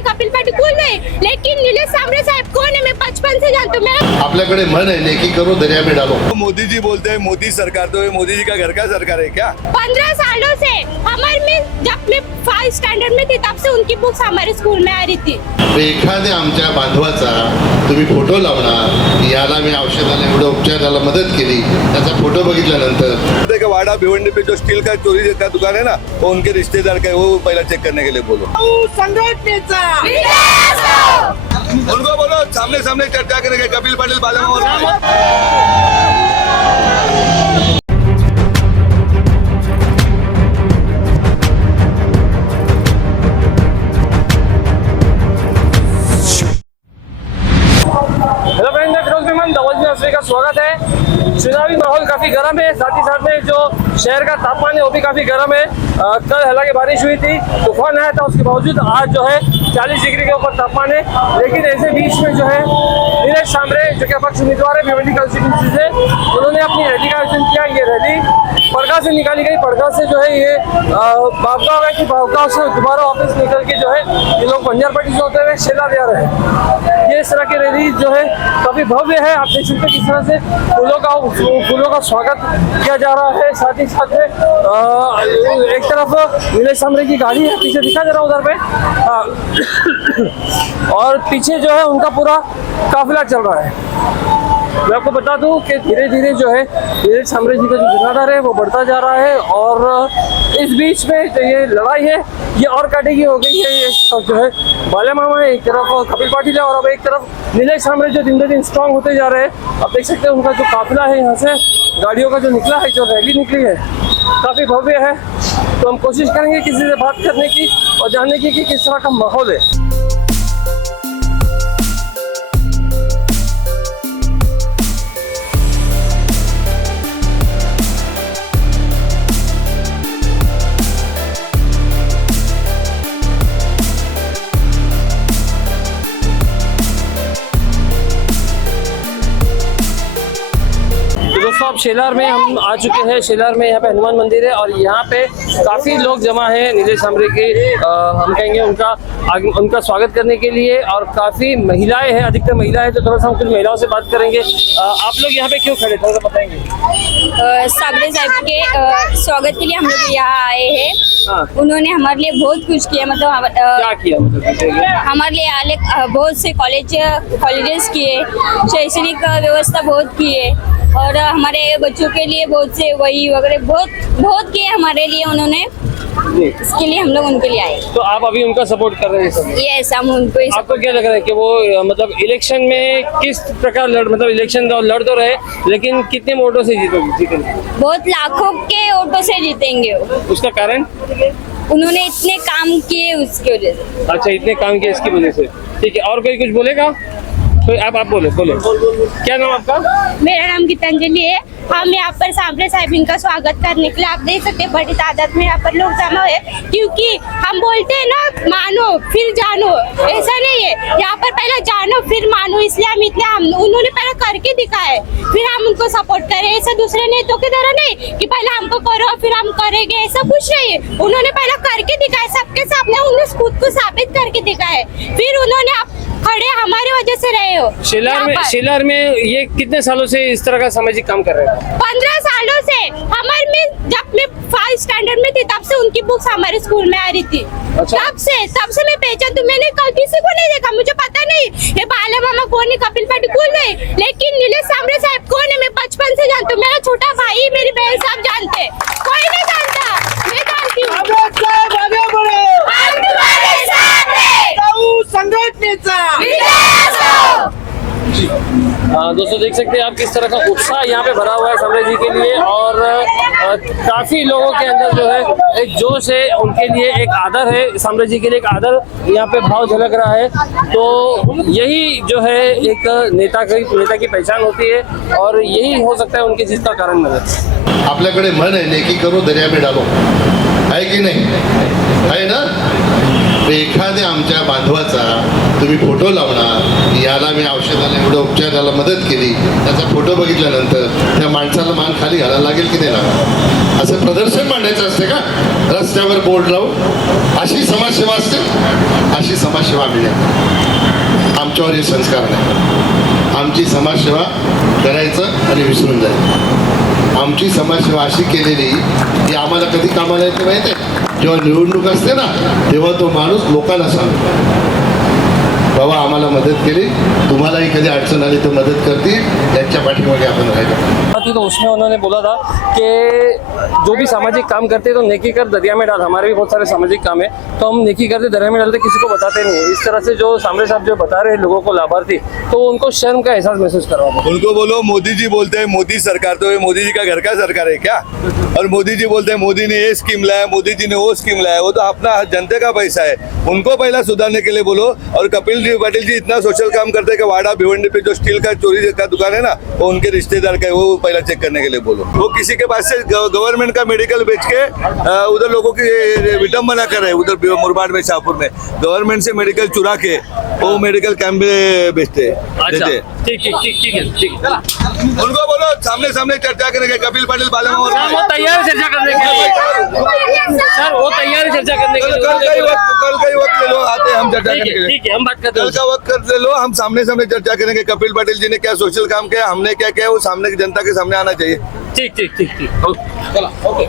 कोणी कपिल पाटील कोण नाही, लेकिन निलेश सांबरे साहेब कौन है मैं 55 से जानती हूँ। मैं आपल्याकडे मन है नेकी करो दरिया में डालो। मोदी जी बोलते हैं मोदी सरकार, तो ये मोदी जी का घर का सरकार है क्या? 15 सालों से हमारे में, जब मैं 5 स्टैंडर्ड में थी तब से उनकी बुक्स हमारे स्कूल में आ रही थी। एखाद्या आमच्या बांधवाचा तुम्ही फोटो लावणार, याला मी औषधाला एवढं उपचाराला मदत केली, त्याचा फोटो बघितल्यानंतर देखो वाड़ा भिवंडी पे जो स्टील का चोरी का दुकान है ना, वो उनके रिश्तेदार का है, वो पहला चेक करने के लिए बोलो। उनको बोलो सामने सामने चर्चा करेंगे कपिल पाटिल हेलो फ्रेंड, मैं फिरोज मेहमान दवल का स्वागत है। चुनावी माहौल काफी गर्म है, साथ ही साथ में जो शहर का तापमान है वो भी काफी गर्म है। कल हालांकि बारिश हुई थी, तूफान आया था, उसके बावजूद आज जो है 40 डिग्री के ऊपर तापमान है। लेकिन ऐसे बीच में जो है निलेश सांबरे जो कि अपक्ष उम्मीदवार है भिवंडी कंस्टिट्यूंसी से, उन्होंने अपनी रैली का आयोजन किया। ये रैली पड़गा से निकाली गई। पड़गा से जो है ये बाबगांव है कि बाबगांव से दोबारा वापस निकल के जो है ये लोग बंजारपट्टी से होते हुए शेलार जा रहे हैं। ये इस तरह की रैली जो है काफी भव्य है। आप देख सकते हैं किस तरह से फूलों का स्वागत किया जा रहा है। साथ ही साथ में एक तरफ निलेश सांबरे की गाड़ी है, पीछे दिखा जा रहा उधर पे, और पीछे जो है उनका पूरा काफिला चल रहा है। मैं आपको बता दूं कि धीरे धीरे जो है निलेश सांबरे जी का जो जनाधार है वो बढ़ता जा रहा है, और इस बीच में जो ये लड़ाई है ये और काटेगी हो गई है। एक तरफ जो है बाले मामा है, एक तरफ कपिल पाटिल है, और अब एक तरफ निलेश सांबरे जो दिन ब दिन स्ट्रांग होते जा रहे हैं। आप देख सकते हैं उनका जो काफिला है यहाँ से गाड़ियों का जो निकला है, जो रैली निकली है काफी भव्य है। तो हम कोशिश करेंगे किसी से बात करने की और जानने की कि किस तरह का माहौल है। दोस्तों, अब शेलार में हम आ चुके हैं। शेलार में यहाँ पे हनुमान मंदिर है और यहाँ पे काफी लोग जमा हैं निलेश सांबरे के हम कहेंगे उनका स्वागत करने के लिए, और काफी महिलाएं हैं, अधिकतर महिलाएं हैं। तो थोड़ा सा हम कुछ महिलाओं से बात करेंगे। आप लोग यहाँ पे क्यों खड़े, थोड़ा सा बताएंगे? सांबरे साहब के स्वागत के लिए हम लोग यहाँ आए हैं। हाँ। उन्होंने हमारे लिए बहुत कुछ किया, मतलब क्या किया मतलब? हमारे लिए बहुत से कॉलेजेस किए, शैक्षणिक व्यवस्था बहुत किए, और हमारे बच्चों के लिए बहुत से वही वगैरह बहुत किए हमारे लिए उन्होंने। इसके लिए हम लोग उनके लिए आए। तो आप अभी उनका सपोर्ट कर रहे हैं? यस, हम उनको। आपको क्या लग रहा है कि वो मतलब इलेक्शन में किस प्रकार मतलब इलेक्शन लड़ तो रहे, लेकिन कितने वोटों से जीतेंगे? बहुत लाखों के वोटों से जीतेंगे। उसका कारण? उन्होंने इतने काम किए उसकी वजह से। अच्छा, इतने काम किए इसकी वजह से। ठीक है, और कोई कुछ बोलेगा? तो आप बोले। क्या नाम आपका? मेरा नाम गीतांजलि है। हम यहाँ पर सांबरे साहब इनका स्वागत करने के लिए, आप देख सकते हैं बड़ी तादाद में यहाँ पर लोग जमा हुए, क्योंकि हम बोलते हैं ना मानो फिर जानो, ऐसा नहीं है। यहाँ पर पहले जानो फिर मानो, इसलिए उन्होंने पहले करके दिखाया है, फिर हम उनको सपोर्ट करें। ऐसा दूसरे नेताओं की तरह नहीं कि पहले हमको करो फिर हम करेंगे, ऐसा कुछ नहीं है। उन्होंने पहले करके दिखाया, सबके सामने उन्होंने खुद को साबित करके दिखाया, फिर उन्होंने खड़े हमारी वजह से रहे हो। शेलार में ये कितने सालों से इस तरह का सामाजिक काम कर रहे हैं? 15 सालों से। हमारे में, जब मैं 5 स्टैंडर्ड में थी तब से उनकी बुक्स हमारे स्कूल में आ रही थी। अच्छा। तब से मैं पहचान, तो मैंने किसी को नहीं देखा, मुझे पता नहीं ये बाले मामा कौन है, कपिल पाटिल कौन नहीं, लेकिन निलेश सांबरे साहब कौन है मैं 55 से जानती हूँ। मेरा छोटा भाई, मेरी बहन सब जानते, कोई नहीं जानता, मैं जानती हूँ। दोस्तों, देख सकते हैं आप किस तरह का उत्साह यहाँ पे भरा हुआ है सांबरे जी के लिए, और काफी लोगों के अंदर जो है एक जोश है, उनके लिए एक आदर है, सांबरे जी के लिए एक आदर यहाँ पे भाव झलक रहा है। तो यही जो है एक नेता की पहचान होती है, और यही हो सकता है उनकी जीत का कारण बने। आपल्याकडे मन है नेकी करो दरिया में डालो, है कि नहीं? है ना? एखाद्या आमच्या बांधवाचा तुम्ही फोटो लावणार, याला मी औषधाला एवढं उपचाराला मदत केली, त्याचा फोटो बघितल्यानंतर त्या माणसाला मान खाली घालायला लागेल की नाही लागेल? असं प्रदर्शन मांडायचं असते का रस्त्यावर बोर्ड लावून? अशी समाजसेवा असते? अशी समाजसेवा आम्ही नाही. आमच्यावर हे संस्कार नाही. आमची समाजसेवा करायचं आणि विसरून जायचं. आमची समाजसेवा अशी केलेली की आम्हाला कधी कामाला येते माहिती आहे? जेव्हा निवडणूक असते ना, तेव्हा तो माणूस लोकांना सांगतो, बाबा आम्हाला मदत केली, तुम्हालाही कधी अडचण आली तर मदत करतील, त्यांच्या पाठीमागे आपण राहिलो. तो उसमें उन्होंने बोला था कि जो भी सामाजिक काम करते तो नेकी कर दरिया में डाल. हमारे भी बहुत सारे सामाजिक काम है तो हम नेकी करते दरिया में डालते, किसी को बताते नहीं. इस तरह से जो सामने साहब जो बता रहे हैं लोगों को लाभार्थी, तो उनको शर्म का एहसास महसूस करवा. उनको बोलो मोदी जी बोलते हैं मोदी सरकार, तो ये मोदी जी का घर का सरकार है क्या? और मोदी जी बोलते हैं मोदी ने ये स्कीम लाया, मोदी जी ने वो स्कीम लाया, वो तो अपना जनते का पैसा है. उनको पहला सुधारने के लिए बोलो. और कपिल जी पाटिल जी इतना सोशल काम करते हैं कि वाड़ा भिवंडी पे जो स्टील का चोरी का दुकान है ना, वो उनके रिश्तेदार का है, वो पहला चेक करने के लिए बोलो. वो किसी के पास से गवर्नमेंट का मेडिकल बेच के उधर लोगों की विडम्बना कर रहे हैं. उधर मुरबाड में, शाहपुर में गवर्नमेंट से मेडिकल चुरा के वो मेडिकल कैंप में बेचते देते. ठीक है. उनको बोलो सामने सामने चर्चा करेंगे. कपिल पाटिल वो तैयार है चर्चा करने के लिए. सर वो तैयार है चर्चा करने के लिए. कल का ही वक्त ले लो, आते हैं हम चर्चा करने के लिए. ठीक है, हम बात करते कल हैं. का वक्त कर ले लो, हम सामने सामने चर्चा करेंगे. कपिल पाटिल जी ने क्या सोशल काम किया, हमने क्या किया, वो सामने की जनता के सामने आना चाहिए. ठीक. ओके.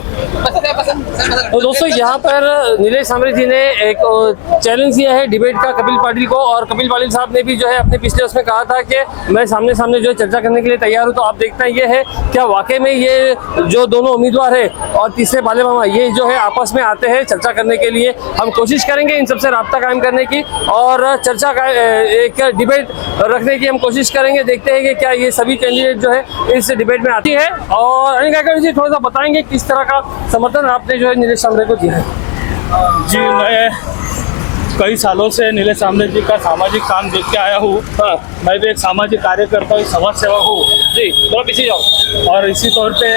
तो दोस्तों यहाँ पर नीलेश सांबरे जी ने एक चैलेंज दिया है डिबेट का कपिल पाटिल को, और कपिल पाटिल साहब ने भी जो है अपने पिछले उसमें कहा था कि मैं सामने सामने जो है चर्चा करने के लिए तैयार हूँ. तो आप देखते हैं ये है क्या वाकई में ये जो दोनों उम्मीदवार है और तीसरे बाले मामा, ये जो है आपस में आते हैं चर्चा करने के लिए. हम कोशिश करेंगे इन सबसे राब्ता कायम करने की और चर्चा का एक डिबेट रखने की हम कोशिश करेंगे. देखते हैं कि क्या ये सभी कैंडिडेट जो है इस डिबेट में आती है. और अनिल काकड़ जी थोड़ा सा बताएंगे किस तरह का समर्थन आपने जो है नीलेश सांबरे को दिया है. जी, मैं कई सालों से नीलेश सांबरे जी का सामाजिक काम देख के आया हूँ. हाँ मैं भी एक सामाजिक कार्यकर्ता हूँ, समाज सेवक हूँ जी, थोड़ा पीछे जाओ. और इसी तौर पे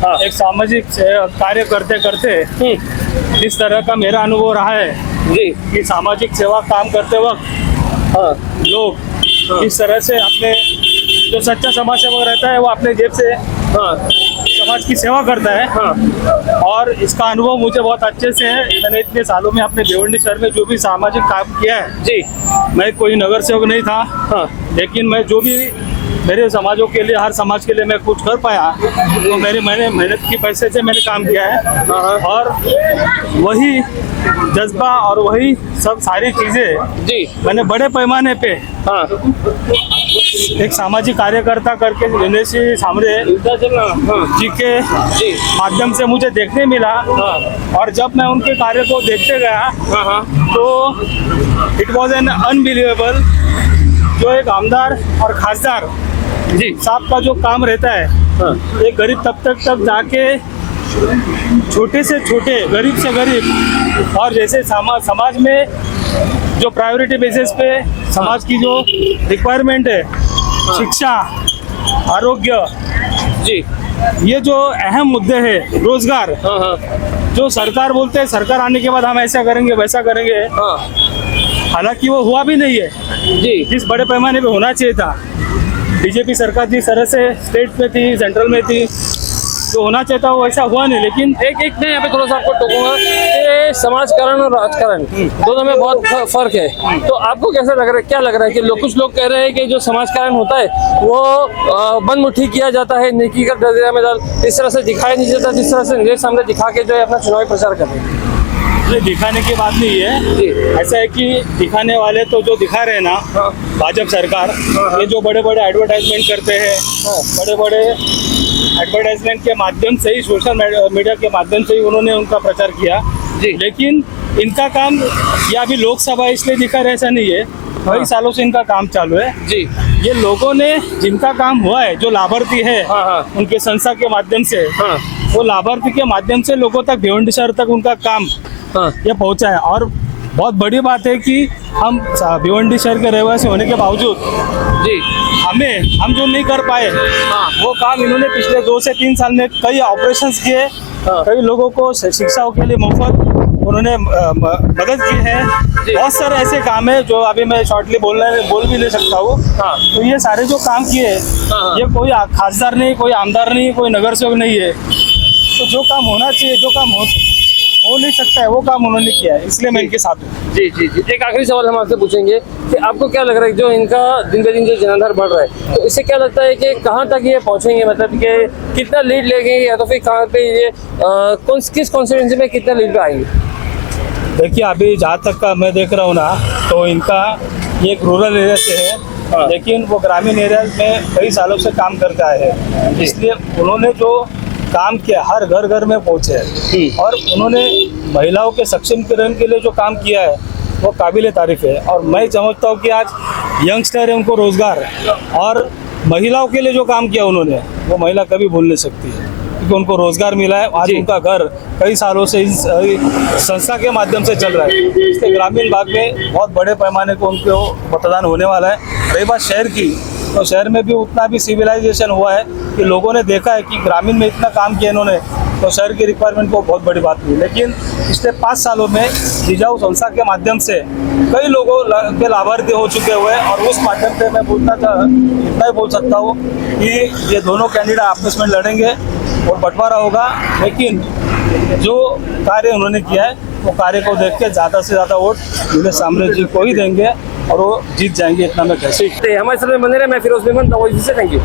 हाँ. एक सामाजिक कार्य करते करते इस तरह का मेरा अनुभव रहा है जी. कि सामाजिक सेवा काम करते वक्त हाँ लोग इस तरह से अपने जो सच्चा समाज सेवक रहता है वो अपने जेब से हाँ समाज की सेवा करता है. हाँ और इसका अनुभव मुझे बहुत अच्छे से है. मैंने इतने सालों में अपने भिवंडी शहर में जो भी सामाजिक काम किया है, जी. मैं कोई नगर सेवक नहीं था, हाँ लेकिन मैं जो भी मेरे समाजों के लिए, हर समाज के लिए मैं कुछ कर पाया तो मैंने मेहनत की पैसे से मैंने काम किया है. और वही जज्बा और वही सब सारी चीज़ें जी. मैंने बड़े पैमाने पे हाँ एक सामाजिक कार्यकर्ता करके नीलेश सांबरे हाँ जी के जी. माध्यम से मुझे देखने मिला. हाँ और जब मैं उनके कार्य को देखते गया हाँ हाँ तो इट वॉज एन अनबिलीवेबल. जो एक आमदार और खासदार जी. साहब का जो काम रहता है, हाँ एक गरीब तबके तक जाके छोटे से छोटे, गरीब से गरीब, और जैसे समाज में जो प्रायोरिटी बेसिस पे समाज की जो रिक्वायरमेंट है, शिक्षा, आरोग्य, जी. ये जो अहम मुद्दे हैं, रोजगार, हाँ हाँ जो सरकार बोलते हैं सरकार आने के बाद हम ऐसा करेंगे वैसा करेंगे, हाँ हालांकि वो हुआ भी नहीं है जी. जिस बड़े पैमाने पे होना चाहिए था. बीजेपी सरकार जिस तरह से स्टेट में थी, सेंट्रल में थी, जो होना चाहिए था वो ऐसा हुआ नहीं. लेकिन एक मैं यहाँ पे थोड़ा सा आपको टोकूंगा कि समाजकारण और राजकारण दोनों में बहुत फर्क है. तो आपको कैसा लग रहा है, क्या लग रहा है कि कुछ लोग कह रहे हैं कि जो समाजकारण होता है वो बंदमुट्ठी किया जाता है, नेकी का दरिया में डाल, इस तरह से दिखाया नहीं जाता जिस तरह से नीलेश सांबरे दिखा के जो है अपना चुनावी प्रचार कर रहे हैं. ये दिखाने की बात नहीं है. जी. ऐसा है कि दिखाने वाले तो जो दिखा रहे हैं ना, हाँ. भाजपा सरकार, ये जो बड़े बड़े एडवर्टाइजमेंट करते हैं, बड़े बड़े एडवर्टाइजमेंट के माध्यम से ही, सोशल मीडिया के माध्यम से ही उन्होंने उनका प्रचार किया. जी. लेकिन इनका काम, ये अभी लोकसभा इसलिए दिखा रहे ऐसा नहीं है, कई सालों से इनका काम चालू है. जी. ये लोगों ने जिनका काम हुआ है, जो लाभार्थी है, हाँ हाँ उनके संस्था के माध्यम से, हाँ वो लाभार्थी के माध्यम से लोगों तक, भिवंडी शहर तक उनका काम हाँ ये पहुंचा है. और बहुत बड़ी बात है कि हम भिवंडी शहर के रहवासी होने के बावजूद जी. हम जो नहीं कर पाए, वो काम इन्होंने पिछले 2 से 3 साल में कई ऑपरेशंस किए, कई लोगों को शिक्षाओं के लिए मुफ्त, उन्होंने मदद की है। बहुत सारे ऐसे काम है जो अभी मैं शॉर्टली बोल भी नहीं सकता हूँ। हाँ। तो ये सारे जो काम किए हाँ। ये कोई खासदार नहीं, कोई आमदार नहीं, कोई नगर सेवक नहीं है। तो जो काम होना चाहिए, जो काम हो नहीं सकता है, वो काम उन्होंने किया है, इसलिए मैं इनके साथ हूँ। जी जी जी। एक आखिरी सवाल हम आपसे पूछेंगे कि आपको क्या लग रहा है जो इनका दिन ब दिन जो जनाधार बढ़ रहा है, तो इससे क्या लगता है कि कहाँ तक ये पहुँचेंगे, मतलब कि कितना लीड लेंगे, या तो फिर कहाँ पे ये किस कॉन्स्टिट्यूंसी में कितना लीड पे आएंगे? देखिए, अभी जहाँ तक का मैं देख रहा हूँ ना, तो इनका ये एक रूरल एरिया से है, हाँ। लेकिन वो ग्रामीण एरिया में कई सालों से काम करता है, इसलिए उन्होंने जो काम किया हर घर घर में पहुँचे और उन्होंने महिलाओं के सक्षमीकरण के लिए जो काम किया है वो काबिल तारीफ है। और मैं समझता हूँ कि आज यंगस्टर है, उनको रोजगार, और महिलाओं के लिए जो काम किया उन्होंने, वो महिला कभी भूल नहीं सकती है, क्योंकि उनको रोजगार मिला है। आज उनका घर कई सालों से इस संस्था के माध्यम से चल रहा है, इसलिए ग्रामीण भाग में बहुत बड़े पैमाने को उनको मतदान होने वाला है। रही बात शहर की, तो शहर में भी उतना भी सिविलाइजेशन हुआ है कि लोगों ने देखा है कि ग्रामीण में इतना काम किया इन्होंने, तो शहर की रिक्वायरमेंट को बहुत बड़ी बात हुई। लेकिन पिछले 5 सालों में जिजाऊ संस्था के माध्यम से कई लोगों के लाभार्थी हो चुके हुए हैं, और उस माध्यम से मैं इतना ही बोल सकता हूँ कि ये दोनों कैंडिडेट आपस में लड़ेंगे और बंटवारा होगा, लेकिन जो कार्य उन्होंने किया है वो कार्य को देख के ज़्यादा से ज़्यादा वोट नीलेश सांबरे जी को ही देंगे और वो जीत जाएंगे, इतना मैं कह सकता हूं। हमारे साथ में बने रहे, मैं फिरोज मेमन, थैंक यू।